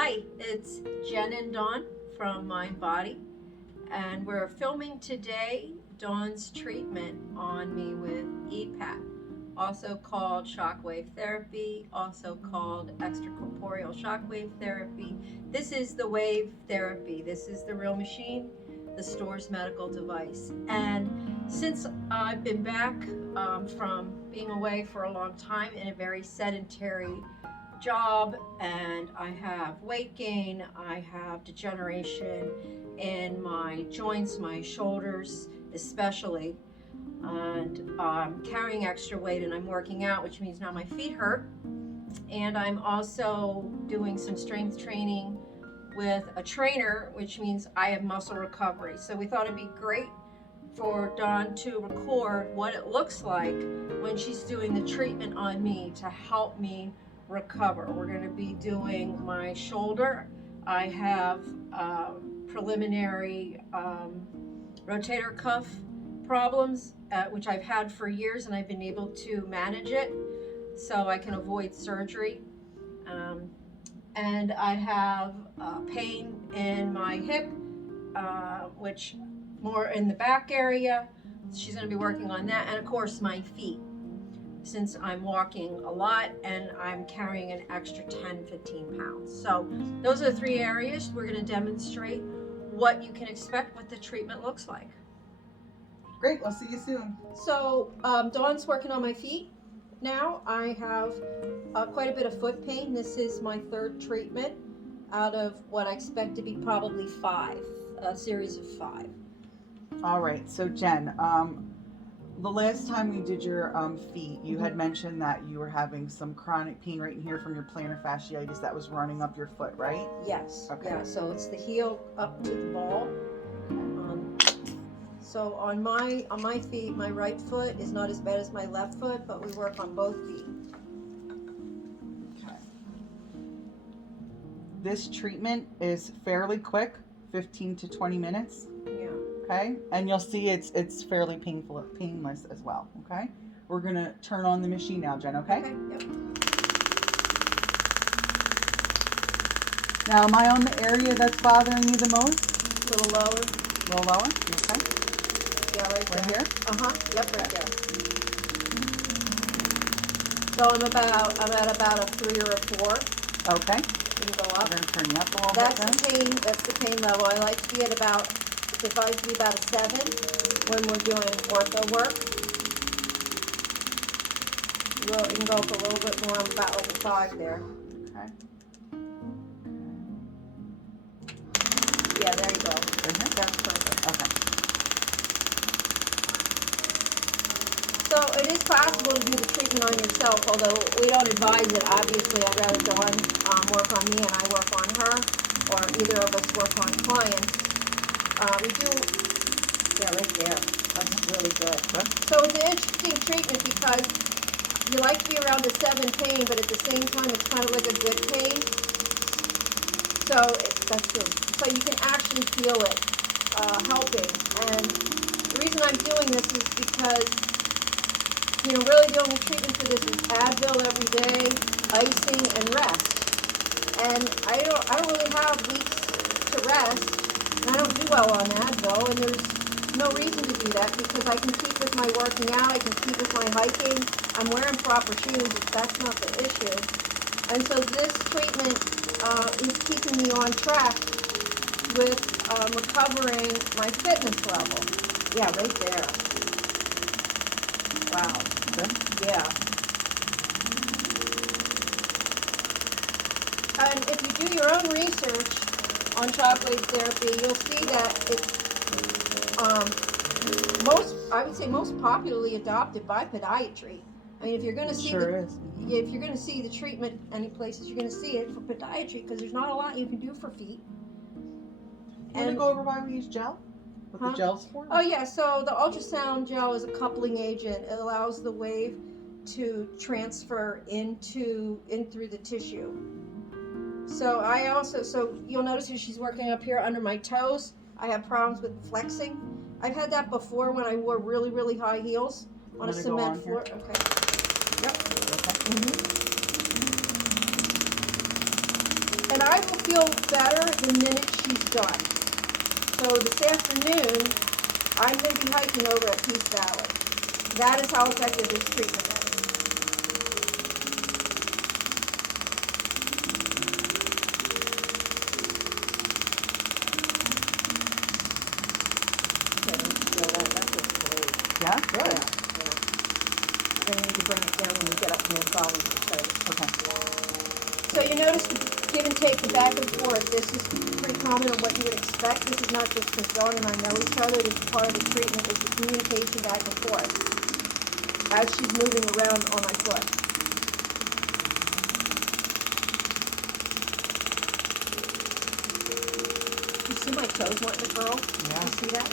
Hi, it's Jen and Dawn from Mind Body, and we're filming today Dawn's treatment on me with EPAT, also called shockwave therapy, also called extracorporeal shockwave therapy. This is the wave therapy. This is the real machine, the Storz Medical Device. And since I've been back from being away for a long time in a very sedentary job, and I have weight gain, I have degeneration in my joints, my shoulders especially, and I'm carrying extra weight and I'm working out, which means now my feet hurt. And I'm also doing some strength training with a trainer, which means I have muscle recovery. So we thought it'd be great for Dawn to record what it looks like when she's doing the treatment on me to help me recover. We're going to be doing my shoulder. I have preliminary rotator cuff problems, which I've had for years, and I've been able to manage it so I can avoid surgery. And I have pain in my hip, which more in the back area. She's going to be working on that, and of course my feet, since I'm walking a lot and I'm carrying an extra 10-15 pounds. So those are the three areas. We're going to demonstrate what you can expect, what the treatment looks like. Great, we'll see you soon. So Dawn's working on my feet now. I have quite a bit of foot pain. This is my third treatment out of what I expect to be probably a series of 5. All right, so Jen, the last time we did your feet, you had mentioned that you were having some chronic pain right in here from your plantar fasciitis that was running up your foot, right? Yes. Okay. Yeah, so it's the heel up to the ball. So on my feet, my right foot is not as bad as my left foot, but we work on both feet. Okay. This treatment is fairly quick, 15 to 20 minutes. Yeah. Okay, and you'll see it's fairly painless as well. Okay, we're gonna turn on the machine now, Jen. Okay. Okay. Yep. Now, am I on the area that's bothering you the most? A little lower. A little lower. Okay. Yeah, right there. Right here. Yep, right there. So I'm at about a 3 or a 4. Okay. You can go up. We're gonna turn you up a little That's bit. the pain. That's the pain level. I like to be at about. It's advised to be about a 7 when we're doing ortho work. You can go up a little bit more. I'm about like a 5 there. Okay. Yeah, there you go. Right here? That's perfect. Okay. So it is possible to do the treatment on yourself, although we don't advise it. Obviously, I'd rather Dawn work on me and I work on her, or either of us work on clients. We do, yeah, right there. That's really good. So it's an interesting treatment because you like to be around a 7 pain, but at the same time, it's kind of like a good pain. So that's good. So you can actually feel it helping. And the reason I'm doing this is because, really the only treatment for this is Advil every day, icing, and rest. And I don't really have weeks to rest. I don't do well on Advil, and there's no reason to do that because I can keep with my working out, I can keep with my hiking, I'm wearing proper shoes, that's not the issue. And so this treatment is keeping me on track with recovering my fitness level. Yeah, right there. Wow. Good. Yeah. And if you do your own research on shockwave therapy, you'll see that it's I would say most popularly adopted by podiatry. I mean, if you're going to see if you're going to see the treatment any places, you're going to see it for podiatry because there's not a lot you can do for feet. Want to go over why we use gel? What the gel's for? Oh yeah, so the ultrasound gel is a coupling agent. It allows the wave to transfer in through the tissue. So you'll notice that she's working up here under my toes. I have problems with flexing. I've had that before when I wore really, really high heels on a cement floor. Okay. Yep. Okay. And I side will feel better the minute she's done. So this afternoon, I'm going to be hiking over at Peace Valley. That is how effective this treatment is. Yeah, good. Yeah. You're going to need to bring it down when you get up and follow your toes. Okay. So you notice the give and take, the back and forth. This is pretty common on what you would expect. This is not just because Dawn and I know each other. This is part of the treatment. Is the communication back and forth as she's moving around on my foot. You see my toes wanting to curl? Yeah. You see that?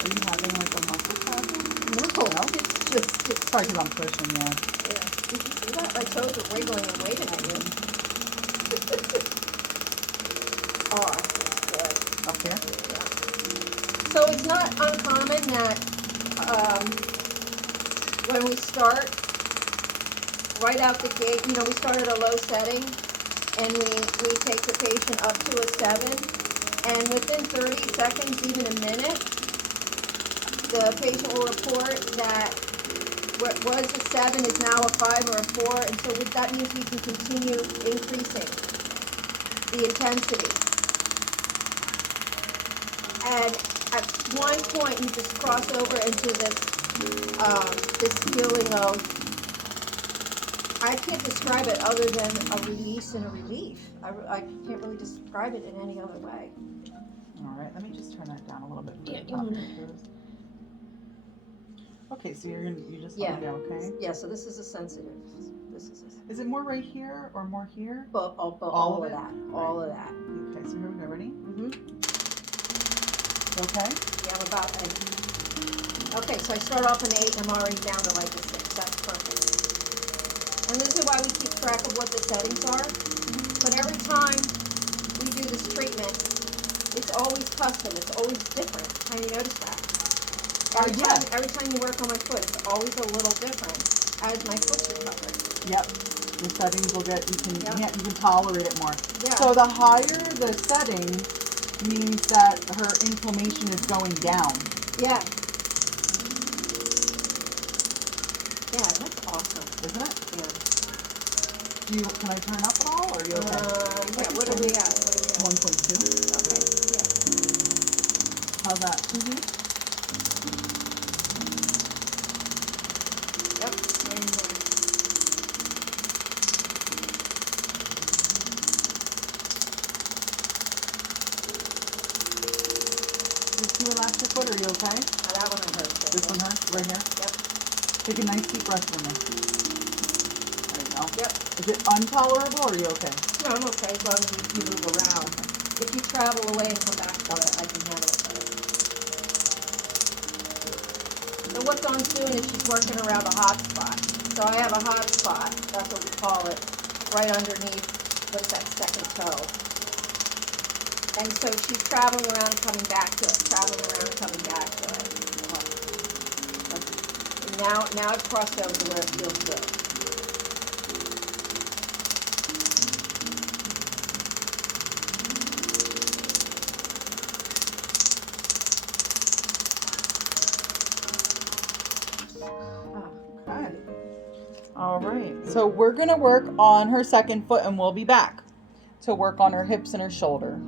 Are you having like a muscle spasm? No, it's just, it's Sorry, because I'm pushing, yeah. yeah. Did you see that? My toes are wiggling and waving at you. Oh, that's good. Up here? So it's not uncommon that when we start, right out the gate, you know, we start at a low setting and we take the patient up to a 7, and within 30 seconds, even a minute, the patient will report that what was a 7 is now a 5 or a 4, and so that means we can continue increasing the intensity. And at one point, you just cross over into this feeling of, I can't describe it other than a release and a relief. I can't really describe it in any other way. All right, let me just turn that down a little bit. Yeah, Top of your toes. Okay, so you just let me know, okay? Yeah, so this is a sensitive. Is it more right here or more here? All of it? that. All of that. Okay, so here we go. Ready? Mm-hmm. Okay. Yeah, I'm about an. Okay, so I start off an 8 and I'm already down to like a 6. That's perfect. And this is why we keep track of what the settings are. But every time we do this treatment, it's always custom. It's always different. Have you noticed that? Every time you work on my foot, it's always a little different as my foot's recovering. Yep. The settings will get, you can tolerate it more. Yeah. So the higher the setting means that her inflammation is going down. Yeah. Yeah, that's awesome. Isn't it? Yeah. Can I turn up at all, or are you okay? Yeah, what are we at? 1.2. Okay, yeah. How's that? Mm-hmm. Yep, same there. Just you relax your foot, are you okay? Now that one I heard. This one hurts? Right here? Yep. Take a nice deep breath for me. There you go. Yep. Is it intolerable, or are you okay? No, I'm okay as long as you move around. If you travel away and come back to it, I can handle it better. So what Dawn's doing is she's working around a hot spot. So I have a hot spot, that's what we call it, right underneath, what's that, second toe. And so she's traveling around and coming back to it, traveling around and coming back to it. And now I've crossed over to where it feels good. Okay. All right. So we're going to work on her second foot, and we'll be back to work on her hips and her shoulder.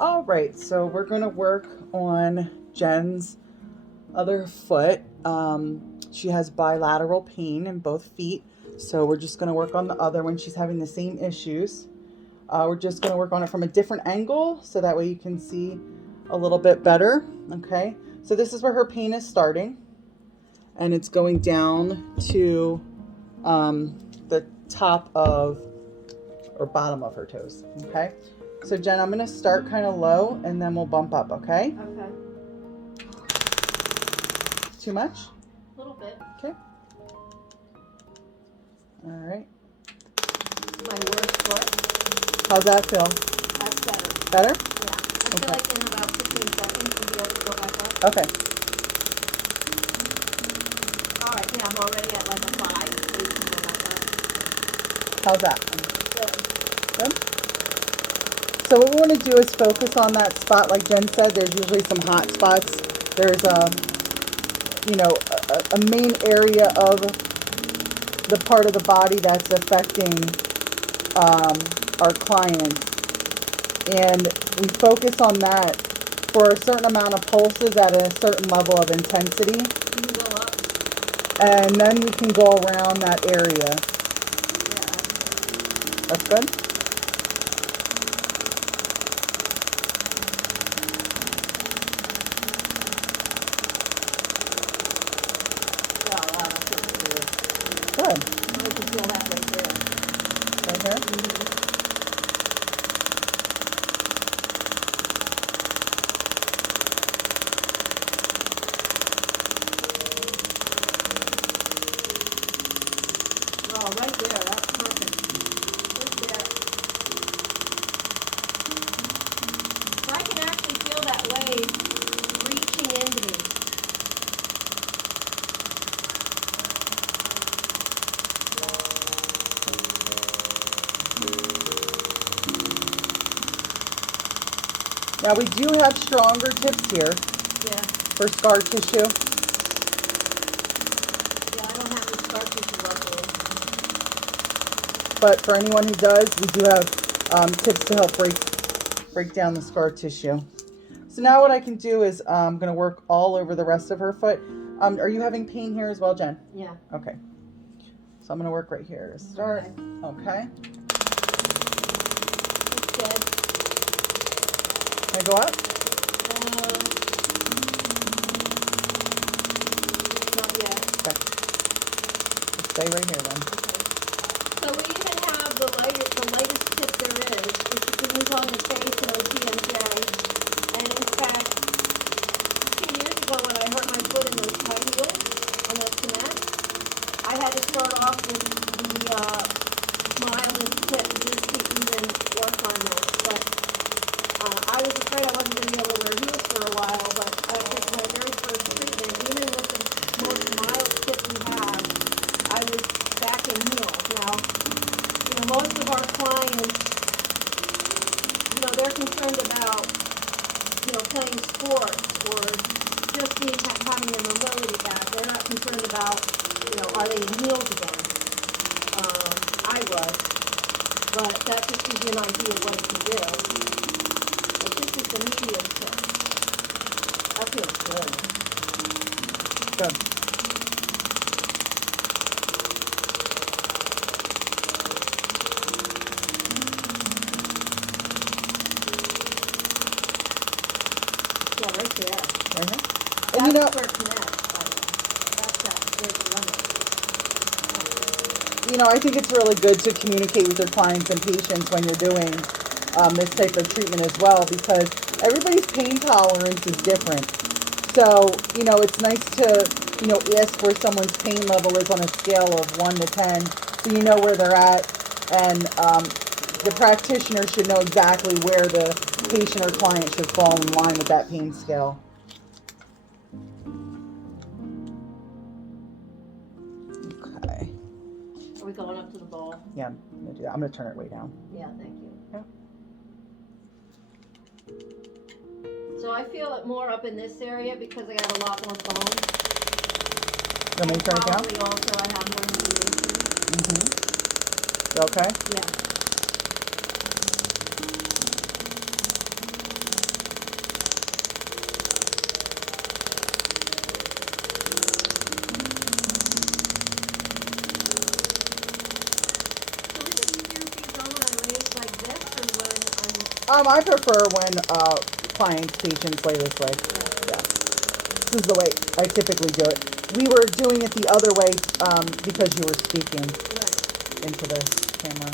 All right. So we're going to work on Jen's other foot. She has bilateral pain in both feet. So we're just going to work on the other one. She's having the same issues. We're just going to work on it from a different angle so that way you can see a little bit better. Okay. So this is where her pain is starting. And it's going down to the top of or bottom of her toes. Okay. So Jen, I'm going to start kind of low and then we'll bump up. Okay. Okay. Too much? A little bit. Okay. All right. My worst foot. How's that feel? That's better. Better? Yeah. I feel like in about 15 seconds we'll be able to go back up. Okay. All right, yeah, I'm already at like a 5. So you can go back up. How's that? Still Good. So what we want to do is focus on that spot. Like Jen said, there's usually some hot spots. There's a main area of the part of the body that's affecting our clients. And we focus on that for a certain amount of pulses at a certain level of intensity. You can go up. And then we can go around that area. Yeah. That's good? Good. I can feel that right there. Right here? Mm-hmm. Oh, right there. That's perfect. Right there. So I can actually feel that wave reaching into me. Now we do have stronger tips here Yeah. for scar tissue. Yeah, I don't have any scar tissue luckily. But for anyone who does, we do have tips to help break down the scar tissue. So now what I can do is I'm going to work all over the rest of her foot. Are you having pain here as well, Jen? Yeah. Okay. So I'm going to work right here to start. Okay. It's good. Can I go up? Not yet. Okay. Stay right here then. So we even have the latest tip there is, which you can use on the face and on TMJ. And in fact, 2 years ago when I hurt my foot in those high heels on that cement, I had to start off with the mildest tip just to even work on this. But I was afraid I wasn't going to be able to wear heels for a while, but after my very first treatment, even with the most mild tip we have, I was back in heels. Now, most of our clients, they're concerned about, playing sports or just having their mobility back. They're not concerned about, are they in heels again? I was, but that just gives you an idea of what it can do. But this is the medium tip. That feels good. Good. Yeah, right there. Right here. That's And where it connects, by the way. That's there's the limit. I think it's really good to communicate with your clients and patients when you're doing this type of treatment as well, because everybody's pain tolerance is different. So, it's nice to, ask where someone's pain level is on a scale of 1 to 10, so you know where they're at, and the practitioner should know exactly where the patient or client should fall in line with that pain scale. Okay. Are we going up to the ball? Yeah, I'm gonna do that. I'm gonna turn it way down. Yeah, thank you. Yeah. So I feel it more up in this area because I got a lot more bone. You want me to turn it down? Probably also I have more inflammation. You okay? Yeah. I prefer when clients, patients lay this way. Yeah. This is the way I typically do it. We were doing it the other way because you were speaking into the camera.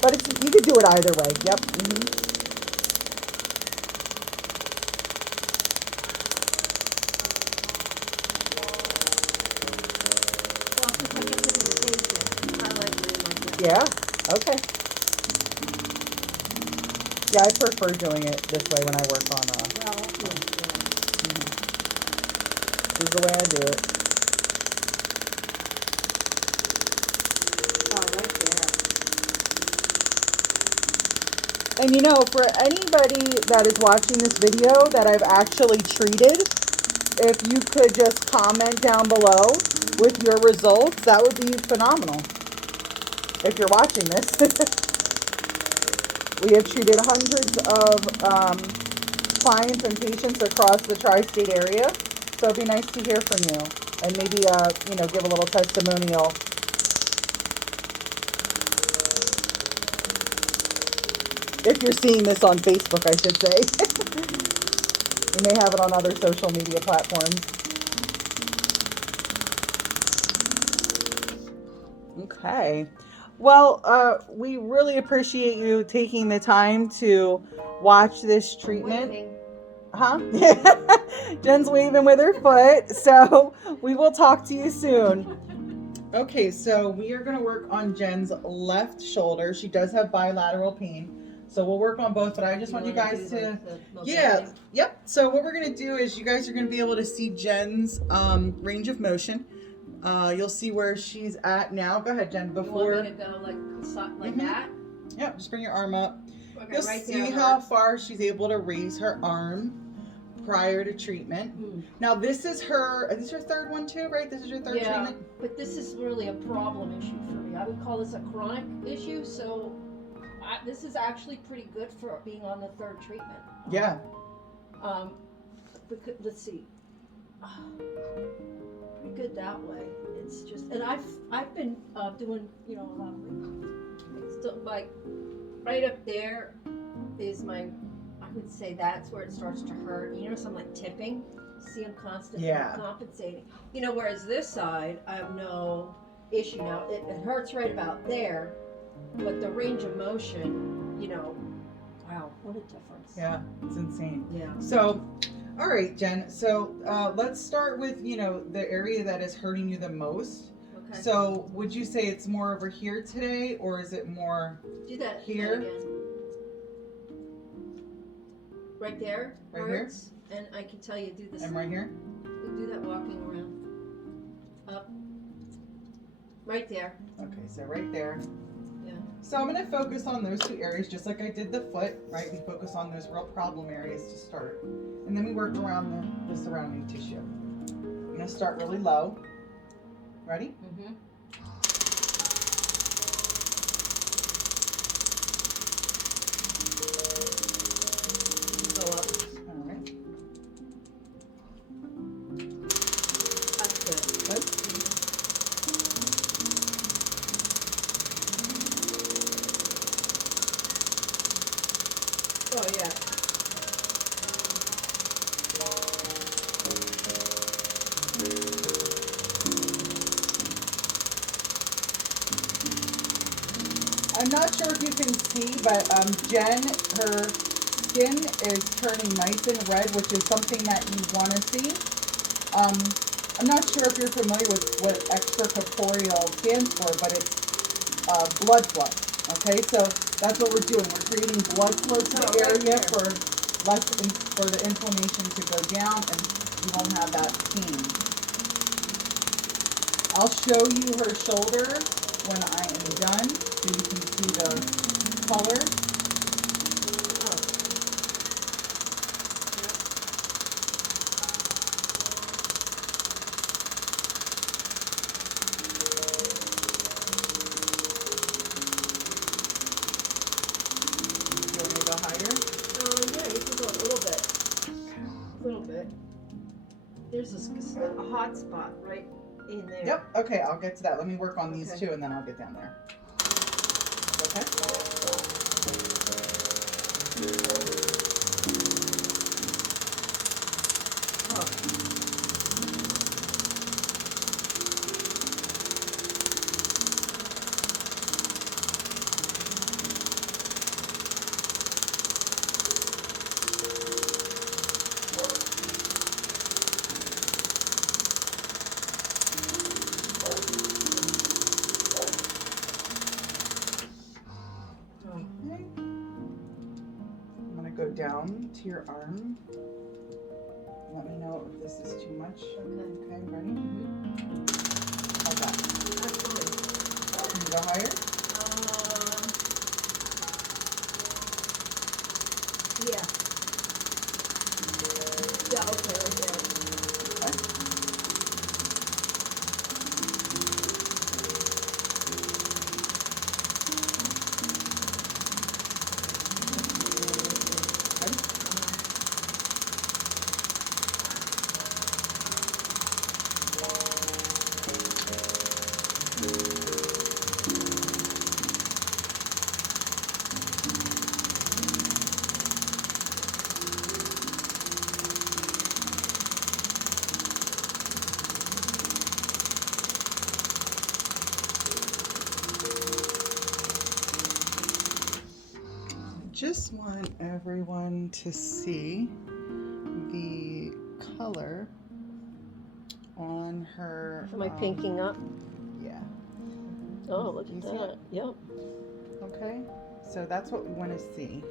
But you could do it either way. Yep. Yeah. Okay. Yeah, I prefer doing it this way when I work on This is the way I do it. Oh, right there. And you know, for anybody that is watching this video that I've actually treated, if you could just comment down below with your results, that would be phenomenal. If you're watching this, we have treated hundreds of clients and patients across the tri-state area. So it'd be nice to hear from you and maybe, you know, give a little testimonial. If you're seeing this on Facebook, I should say. You may have it on other social media platforms. Okay. Well, we really appreciate you taking the time to watch this treatment. Huh? Jen's waving with her foot. So we will talk to you soon. Okay, so we are going to work on Jen's left shoulder. She does have bilateral pain. So we'll work on both, but I just want you guys to, yeah, yep. So what we're going to do is you guys are going to be able to see Jen's range of motion. You'll see where she's at now. Go ahead, Jen. Before. You want me to go like that? Yep, just bring your arm up. Okay, You'll right see there, how far she's able to raise her arm prior to treatment. Now this is her third one too, right? This is your third treatment? But this is really a problem issue for me. I would call this a chronic issue, so this is actually pretty good for being on the third treatment. Yeah. Let's see. Pretty good that way. It's just, and I've been doing, you know, a lot of It's still, like right up there is my. I would say that's where it starts to hurt. You know, so I'm like tipping. See, I'm constantly compensating. You know, whereas this side, I have no issue now. It hurts right about there, but the range of motion, you know, wow, what a difference. Yeah, it's insane. Yeah. So, all right, Jen. So let's start with, you know, the area that is hurting you the most. Okay. So would you say it's more over here today, or is it more Do that here? again. Right there. Right hurts, here. And I can tell you do this. And right here? Do that walking around. Up. Right there. Okay, so right there. Yeah. So I'm going to focus on those two areas, just like I did the foot, right? We focus on those real problem areas to start. And then we work around the surrounding tissue. I'm going to start really low. Ready? Mm-hmm. Go up. All right. That's good. Good. Oh yeah. I'm not sure if you can see, but Jen, her skin is turning nice and red, which is something that you want to see. I'm not sure if you're familiar with what extracorporeal stands for, but it's blood flow. Okay, so that's what we're doing. We're creating blood flow to the area for the inflammation to go down, and you won't have that pain. I'll show you her shoulder when I am done, so you can see the color. There's a hot spot right in there. Yep. Okay, I'll get to that. Let me work on these two, and then I'll get down there. Okay. Go down to your arm. Let me know if this is too much. Okay, ready? Mm-hmm. How's that? That's fine. Can you go higher? Yeah. Yeah, okay, right there. Just want everyone to see the color on her. Am I pinking up? Yeah. Oh, look at You see that. it? Yep. Okay. So that's what we want to see.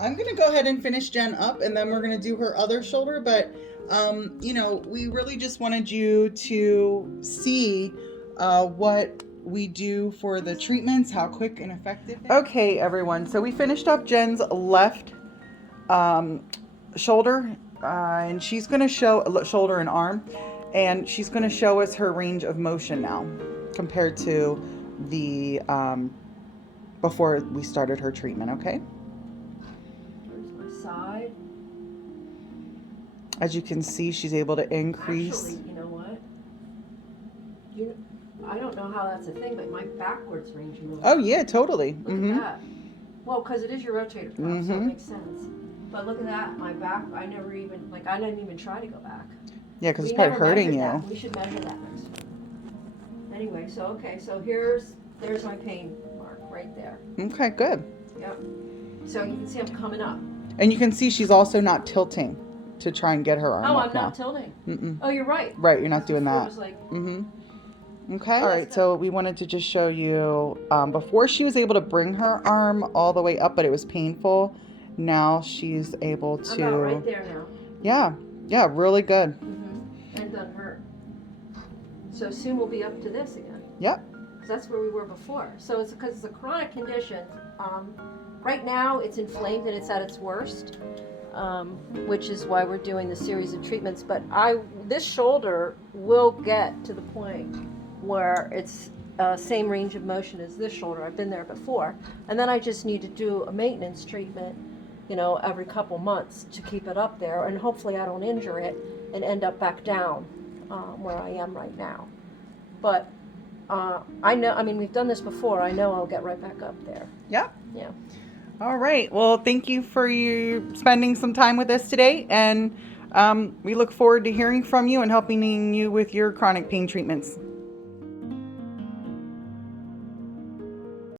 I'm going to go ahead and finish Jen up, and then we're going to do her other shoulder. But, you know, we really just wanted you to see what we do for the treatments, how quick and effective. Okay, everyone. So we finished up Jen's left shoulder, and she's going to show shoulder and arm, and she's going to show us her range of motion now compared to the before we started her treatment. Okay. Side. As you can see, she's able to increase. Actually, you know what? I don't know how that's a thing, but my backwards range of motion. Oh yeah, totally. Look at that. Well, because it is your rotator cuff, so it makes sense. But look at that, my back. I didn't even try to go back. Yeah, because it's probably hurting you. That. We should measure that next time. Anyway, so there's my pain mark right there. Okay, good. Yep. So you can see I'm coming up. And you can see she's also not tilting to try and get her arm Oh, up I'm now. not tilting. Mm-mm. Oh, you're right. Right, you're not doing Before that. it was like, Okay. All right, so we wanted to just show you before she was able to bring her arm all the way up, but it was painful. Now she's able to. I'm about right there now. Yeah, really good. And doesn't hurt. So soon we'll be up to this again. Yep. Because that's where we were before. So it's because it's a chronic condition. Right now it's inflamed and it's at its worst, which is why we're doing the series of treatments. But this shoulder will get to the point where it's same range of motion as this shoulder. I've been there before. And then I just need to do a maintenance treatment, you know, every couple months to keep it up there. And hopefully I don't injure it and end up back down where I am right now. But I know, we've done this before. I know I'll get right back up there. Yep. Yeah. All right. Well, thank you for you spending some time with us today. And we look forward to hearing from you and helping you with your chronic pain treatments.